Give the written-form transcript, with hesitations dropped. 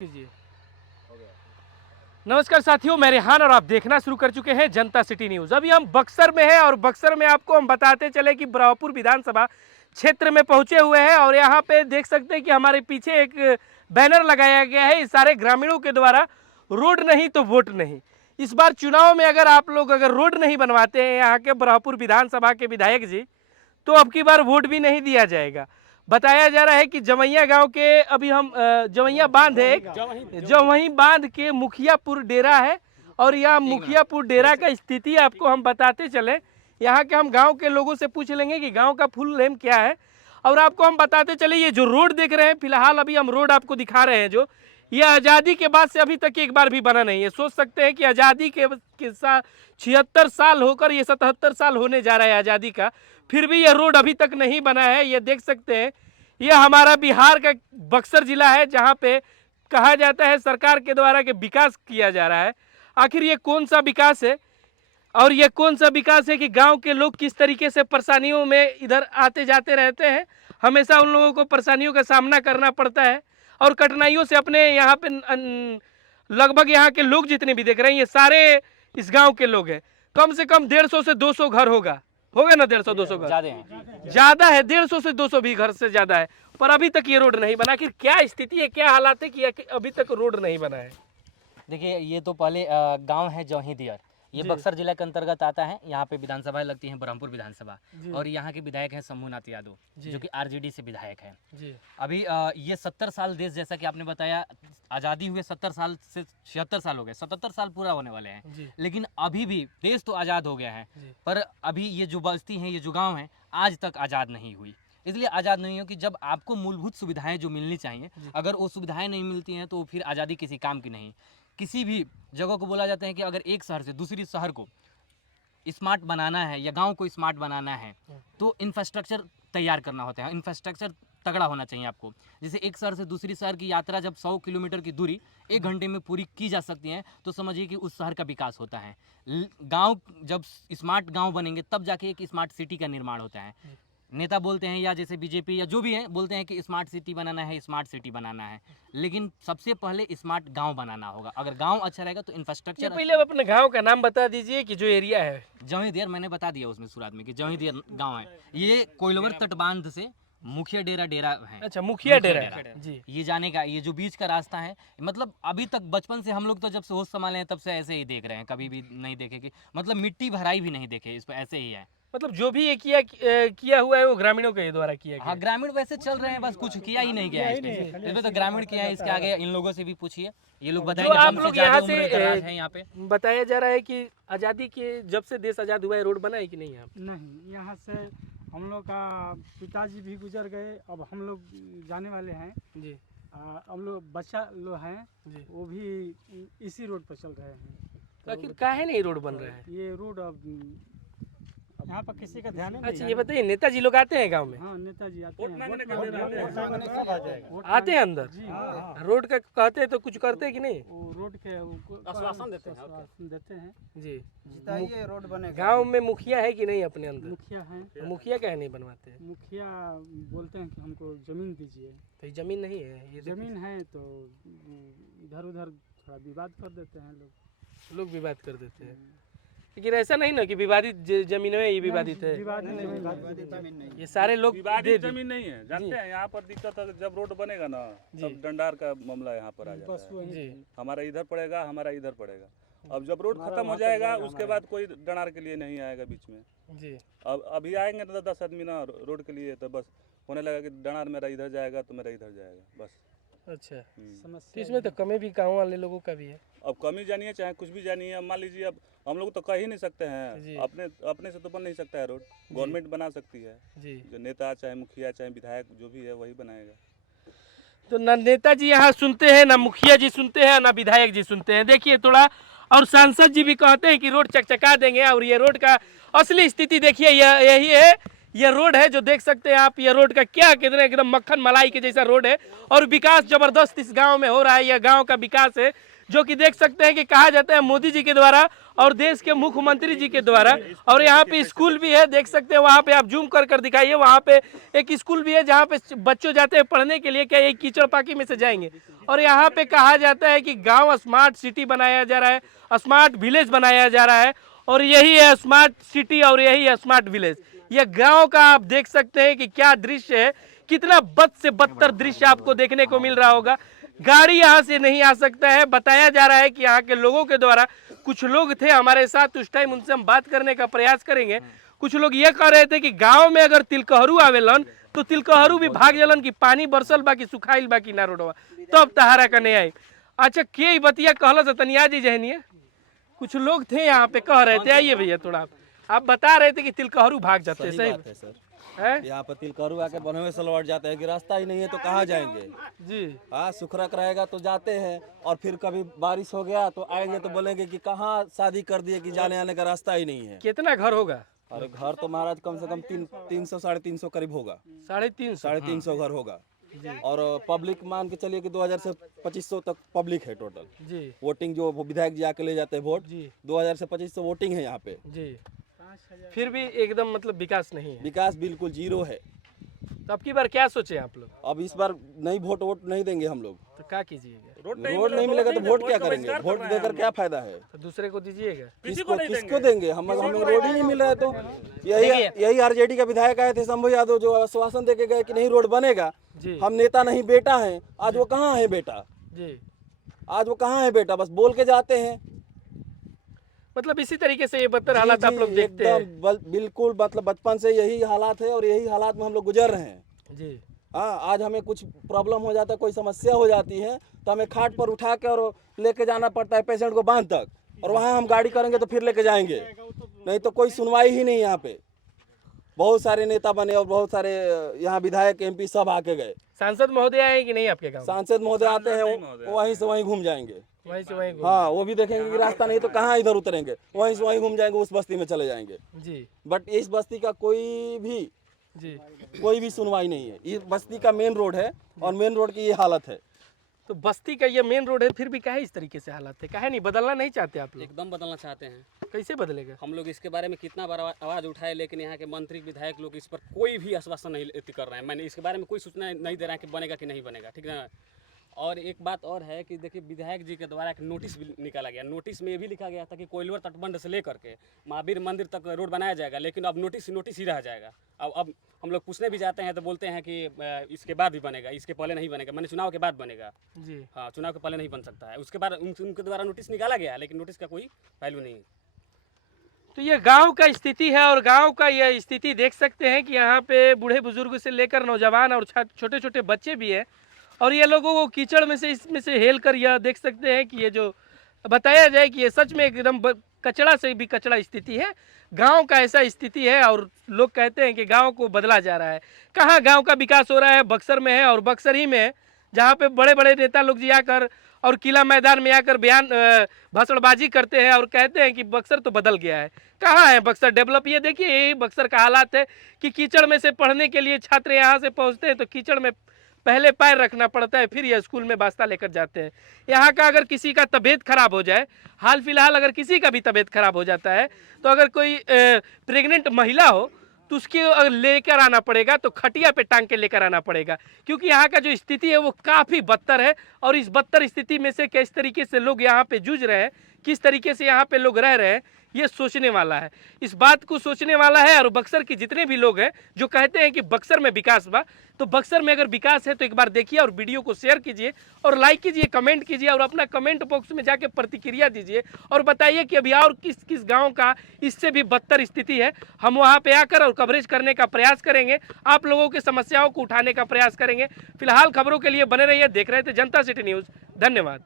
कीजिए। नमस्कार साथियों, मैं रेहान और आप देखना शुरू कर चुके हैं जनता सिटी न्यूज। अभी हम बक्सर में हैं और बक्सर में आपको हम बताते चले कि ब्रह्मपुर विधानसभा क्षेत्र में पहुंचे हुए हैं और यहां पे देख सकते हैं कि हमारे पीछे एक बैनर लगाया गया है इस सारे ग्रामीणों के द्वारा, रोड नहीं तो वोट नहीं। इस बार चुनाव में अगर रोड नहीं बनवाते हैं यहाँ के ब्रह्मपुर विधानसभा के विधायक जी, तो अब की बार वोट भी नहीं दिया जाएगा। बताया जा रहा है कि जमैया गांव के अभी हम जमैया बांध है, जमही बांध के मुखियापुर डेरा है और यह मुखियापुर डेरा का स्थिति आपको हम बताते चले। यहाँ के हम गांव के लोगों से पूछ लेंगे कि गांव का फुल नेम क्या है और आपको हम बताते चले। ये जो रोड देख रहे हैं, फिलहाल अभी हम रोड आपको दिखा रहे हैं, जो यह आज़ादी के बाद से अभी तक एक बार भी बना नहीं है। सोच सकते हैं कि आज़ादी के 76 साल होकर ये 77 साल होने जा रहा है आज़ादी का, फिर भी यह रोड अभी तक नहीं बना है। ये देख सकते हैं, यह हमारा बिहार का बक्सर जिला है जहां पे कहा जाता है सरकार के द्वारा कि विकास किया जा रहा है। आखिर ये कौन सा विकास है और ये कौन सा विकास है कि गांव के लोग किस तरीके से परेशानियों में इधर आते जाते रहते हैं। हमेशा उन लोगों को परेशानियों का सामना करना पड़ता है और कठिनाइयों से अपने यहाँ पे लगभग यहाँ के लोग जितने भी देख रहे हैं ये सारे इस गाँव के लोग हैं। कम से कम 150 से 200 घर होगा ना, 150-200 घर ज्यादा है, 150 से 200 भी घर से ज्यादा है, पर अभी तक ये रोड नहीं बना। आखिर क्या स्थिति है, क्या हालात है कि अभी तक रोड नहीं बना है? देखिए, ये तो पहले गांव है जौही दियर, ये बक्सर जिला के अंतर्गत आता है। यहाँ पे विधानसभा लगती है ब्रह्मपुर विधानसभा और यहाँ के विधायक हैं शंभूनाथ यादव जो कि आरजेडी से विधायक हैं। अभी ये 70 साल देश, जैसा कि आपने बताया, आज़ादी हुए 70 साल से 76 साल हो गए, 77 साल पूरा होने वाले हैं। लेकिन अभी भी देश तो आज़ाद हो गया है, पर अभी ये जो बस्ती है, ये जो गाँव है, आज तक आज़ाद नहीं हुई। इसलिए आज़ाद नहीं हो कि जब आपको मूलभूत सुविधाएं जो मिलनी चाहिए, अगर वो सुविधाएं नहीं मिलती हैं तो फिर आज़ादी किसी काम की नहीं। किसी भी जगह को बोला जाता है कि अगर एक शहर से दूसरी शहर को स्मार्ट बनाना है या गांव को स्मार्ट बनाना है तो इंफ्रास्ट्रक्चर तैयार करना होता है, इंफ्रास्ट्रक्चर तगड़ा होना चाहिए आपको। जैसे एक शहर से दूसरी शहर की यात्रा जब 100 किलोमीटर की दूरी 1 घंटे में पूरी की जा सकती है तो समझिए कि उस शहर का विकास होता है। गाँव जब स्मार्ट गाँव बनेंगे तब जाके एक स्मार्ट सिटी का निर्माण होता है। नेता बोलते हैं या जैसे बीजेपी या जो भी है बोलते हैं कि स्मार्ट सिटी बनाना है, स्मार्ट सिटी बनाना है, लेकिन सबसे पहले स्मार्ट गांव बनाना होगा। अगर गांव अच्छा रहेगा तो इंफ्रास्ट्रक्चर। पहले आप अपने गांव का नाम बता दीजिए कि जो एरिया है। जौही दियर मैंने बता दिया उसमें शुरुआत में कि जौही दियर गाँव है। ये कोइलवर तटबांध से मुखिया डेरा है। अच्छा, मुखिया डेरा जी। ये जाने का ये जो बीच का रास्ता है, मतलब अभी तक बचपन से हम लोग तो जब से होश संभाले हैं तब से ऐसे ही देख रहे हैं, कभी भी नहीं देखे कि मतलब मिट्टी भराई भी नहीं देखे, इस पर ऐसे ही है। मतलब जो भी ये किया हुआ है वो ग्रामीणों के द्वारा किया गया। हाँ, ग्रामीण वैसे चल रहे हैं, बस कुछ किया ही नहीं गया है इसमें तो ग्रामीण किया है। इसके आगे इन लोगों से भी पूछिए, ये लोग बताएंगे। आप लोग यहाँ से है यहाँ पे बताया जा रहा है कि आज़ादी के जब से देश आज़ाद हुआ है रोड बना है कि नहीं? यहाँ नहीं, यहाँ से हम लोग का पिताजी भी गुजर गए, अब हम लोग जाने वाले हैं जी। हम लोग बच्चा लोग हैं जी, वो भी इसी रोड पर चल रहे हैं। तो आखिर काहे नहीं रोड बन रहा है? ये रोड अब यहाँ पर किसी का ध्यान नहीं। अच्छा, ये बताइए, नेताजी लोग आते हैं गांव में? हाँ, नेताजी आते हैं, आते हैं अंदर जी। रोड का कहते हैं तो कुछ करते हैं कि नहीं? वो रोड के आश्वासन देते हैं जी। जिताइए रोड बने। गांव में मुखिया है कि नहीं अपने अंदर? मुखिया है। मुखिया क्या नहीं बनवाते हैं? मुखिया बोलते हैं कि हमको जमीन दीजिए, तो जमीन नहीं है। ये जमीन है तो इधर उधर थोड़ा विवाद कर देते हैं लोग विवाद कर देते हैं। लेकिन ऐसा नहीं ना कि विवादित जमीन है, ये विवादित है। ये सारे लोग विवादित जमीन नहीं है, जानते हैं। यहाँ पर दिक्कत है, जब रोड बनेगा ना तब डंडार का मामला यहाँ पर आ जाता है। हमारा इधर पड़ेगा, हमारा इधर पड़ेगा। अब जब रोड खत्म हो जाएगा उसके बाद कोई डंडार के लिए नहीं आएगा बीच में जी। अब अभी आएंगे तो 10 आदमी ना रोड के लिए, तो बस होने लगा कि डंडार मेरा इधर जाएगा तो मेरा इधर जाएगा, बस। अच्छा, तो इसमें तो कमी भी गाँव वाले लोगों का भी है। अब कमी जानिए चाहे कुछ भी जानिए, अब मान लीजिए अब हम लोग तो कह ही नहीं सकते हैं, अपने से तो बन नहीं सकता है रोड, गवर्नमेंट बना सकती है जी। जो नेता चाहे मुखिया चाहे विधायक जो भी है वही बनाएगा। तो ना नेताजी यहाँ सुनते हैं, ना मुखिया जी सुनते हैं, ना विधायक जी सुनते हैं। देखिए थोड़ा, और सांसद जी भी कहते हैं कि रोड चकचका देंगे, और ये रोड का असली स्थिति देखिए यही है ये रोड है जो देख सकते हैं आप, ये रोड का क्या कितने एकदम मक्खन मलाई के जैसा रोड है और विकास जबरदस्त इस गांव में हो रहा है। यह गांव का विकास है जो कि देख सकते हैं कि कहा जाता है मोदी जी के द्वारा और देश के मुख्यमंत्री जी के द्वारा। और यहाँ पे स्कूल भी है, देख सकते हैं वहाँ पे आप जूम कर कर दिखाइए, वहाँ पे एक स्कूल भी है जहाँ पे बच्चों जाते हैं पढ़ने के लिए। क्या ये कीचड़ पाकी में से जाएंगे? और यहाँ पे कहा जाता है कि गाँव स्मार्ट सिटी बनाया जा रहा है, स्मार्ट विलेज बनाया जा रहा है और यही है स्मार्ट सिटी और यही है स्मार्ट विलेज। यह गांव का आप देख सकते हैं कि क्या दृश्य है, कितना बद से बदतर दृश्य आपको देखने को मिल रहा होगा। गाड़ी यहाँ से नहीं आ सकता है। बताया जा रहा है कि यहाँ के लोगों के द्वारा, कुछ लोग थे हमारे साथ उस टाइम, उनसे हम बात करने का प्रयास करेंगे। कुछ लोग ये कह रहे थे कि गांव में अगर तिलकहरू आवेलन तो तिलकहरू भी भाग जलन कि पानी बरसल बाकी सुखाइल बाकी ना रोडवा तब तहारा का नहीं आई। अच्छा के बतिया कहला से तनिया जी जहनिए, कुछ लोग थे यहाँ पे कह रहे थे, आइए भैया थोड़ा आप बता रहे थे कि तिलकहरू भाग जाते हैं, सही बात है सर। है? यहाँ पर तिलकरू आके बने हुए सलवार जाते हैं कि रास्ता ही नहीं है तो कहाँ जाएंगे जी। हाँ, सुखरक रहेगा तो जाते हैं और फिर कभी बारिश हो गया तो आएंगे तो बोलेंगे कि कहाँ शादी कर दिए कि जाने आने का रास्ता ही नहीं है। कितना घर होगा? और घर तो महाराज कम से कम 300 350 करीब होगा, 350 350 घर होगा। और पब्लिक मान के चलिए कि 2000 से 2500 तक पब्लिक है टोटल। जी वोटिंग जो विधायक जी आके ले जाते हैं वोट, जी 2000 से 2500 वोटिंग है यहाँ पे। जी। फिर भी एकदम मतलब विकास नहीं है, विकास बिल्कुल जीरो है। तो अब की बार क्या सोचे आप लोग? अब इस बार नहीं वोट नहीं देंगे हम लोग। तो क्या कीजिएगा? रोड नहीं मिलेगा तो वोट क्या करेंगे? वोट देकर क्या फायदा है? तो दूसरे को दीजिएगा। किसको देंगे? हम लोग रोड ही नहीं मिल रहा है तो यही आरजेडी का विधायक आए थे शंभू यादव जो आश्वासन देके गए कि नहीं रोड बनेगा। जी हम नेता नहीं बेटा है। आज वो कहाँ है बेटा? जी। आज वो कहाँ है बेटा? बस बोल के जाते हैं। मतलब इसी तरीके से ये बदतर हालात आप लोग देखते हैं। एकदम बिल्कुल, मतलब बचपन से यही हालात है और यही हालात में हम लोग गुजर रहे हैं। जी हाँ, आज हमें कुछ प्रॉब्लम हो जाता है, कोई समस्या हो जाती है तो हमें खाट पर उठा के और लेके जाना पड़ता है पेशेंट को बांध तक, और वहाँ हम गाड़ी करेंगे तो फिर लेके जाएंगे, नहीं तो कोई सुनवाई ही नहीं। यहाँ पे बहुत सारे नेता बने और बहुत सारे यहाँ विधायक एमपी सब आके गए। सांसद महोदय आए कि नहीं आपके गाँव? सांसद महोदय आते हैं, वो वहीं से वहीं घूम जाएंगे। वहीं से वहीं हाँ, वो भी देखेंगे कि रास्ता नहीं तो कहाँ इधर उतरेंगे, वहीं से वहीं घूम जाएंगे, उस बस्ती में चले जाएंगे। जी बट इस बस्ती का कोई भी सुनवाई नहीं है। ये बस्ती का मेन रोड है और मेन रोड की ये हालत है। तो बस्ती का ये मेन रोड है, फिर भी काहे इस तरीके से हालात है? काहे नहीं बदलना नहीं चाहते आप लोग? एकदम बदलना चाहते हैं। कैसे बदलेगा? हम लोग इसके बारे में कितना बार आवाज़ उठाए, लेकिन यहाँ के मंत्री विधायक लोग इस पर कोई भी आश्वासन नहीं कर रहे हैं। मैंने इसके बारे में कोई सूचना नहीं दे रहा है कि बनेगा कि नहीं बनेगा, ठीक ना। और एक बात और है कि देखिए, विधायक जी के द्वारा एक नोटिस भी निकाला गया। नोटिस में ये भी लिखा गया था कि कोइलवर तटबंध से लेकर के महावीर मंदिर तक रोड बनाया जाएगा, लेकिन अब नोटिस ही रह जाएगा। अब हम लोग पूछने भी जाते हैं तो बोलते हैं कि इसके बाद भी बनेगा, इसके पहले नहीं बनेगा। मैंने चुनाव के बाद बनेगा। जी हाँ, चुनाव के पहले नहीं बन सकता है। उसके बाद उनके द्वारा नोटिस निकाला गया, लेकिन नोटिस का कोई वैल्यू नहीं। तो ये गांव का स्थिति है और गांव का ये स्थिति देख सकते हैं कि यहाँ पे बूढ़े बुजुर्ग से लेकर नौजवान और छोटे छोटे बच्चे भी हैं और ये लोगों को कीचड़ में से इसमें से हेल कर यह देख सकते हैं कि ये जो बताया जाए कि ये सच में एकदम कचड़ा से भी कचड़ा स्थिति है। गांव का ऐसा स्थिति है और लोग कहते हैं कि गांव को बदला जा रहा है। कहाँ गांव का विकास हो रहा है? बक्सर में है और बक्सर ही में जहाँ पे बड़े बड़े नेता लोग जी आकर और किला मैदान में आकर बयान भाषणबाजी करते हैं और कहते हैं कि बक्सर तो बदल गया है। कहाँ है बक्सर डेवलप? ये देखिए, यही बक्सर का हालात है कि कीचड़ में से पढ़ने के लिए छात्र यहाँ से पहुँचते हैं तो कीचड़ में पहले पैर रखना पड़ता है, फिर ये स्कूल में वास्ता लेकर जाते हैं। यहाँ का अगर किसी का तबीयत खराब हो जाए, हाल फिलहाल अगर किसी का भी तबीयत खराब हो जाता है तो अगर कोई प्रेग्नेंट महिला हो तो उसके लेकर आना पड़ेगा, तो खटिया पे टांग के लेकर आना पड़ेगा, क्योंकि यहाँ का जो स्थिति है वो काफ़ी बदतर है। और इस बदतर स्थिति में से किस तरीके से लोग यहाँ पे जूझ रहे हैं, किस तरीके से यहाँ पे लोग रह रहे हैं, ये सोचने वाला है। इस बात को सोचने वाला है। और बक्सर के जितने भी लोग हैं जो कहते हैं कि बक्सर में विकास बा, तो बक्सर में अगर विकास है तो एक बार देखिए और वीडियो को शेयर कीजिए और लाइक कीजिए, कमेंट कीजिए और अपना कमेंट बॉक्स में जाके प्रतिक्रिया दीजिए और बताइए कि अभी और किस किस गांव का इससे भी बदतर स्थिति है। हम वहां पे आकर और कवरेज करने का प्रयास करेंगे, आप लोगों की समस्याओं को उठाने का प्रयास करेंगे। फिलहाल खबरों के लिए बने रहिए, देख रहे थे जनता सिटी न्यूज़। धन्यवाद।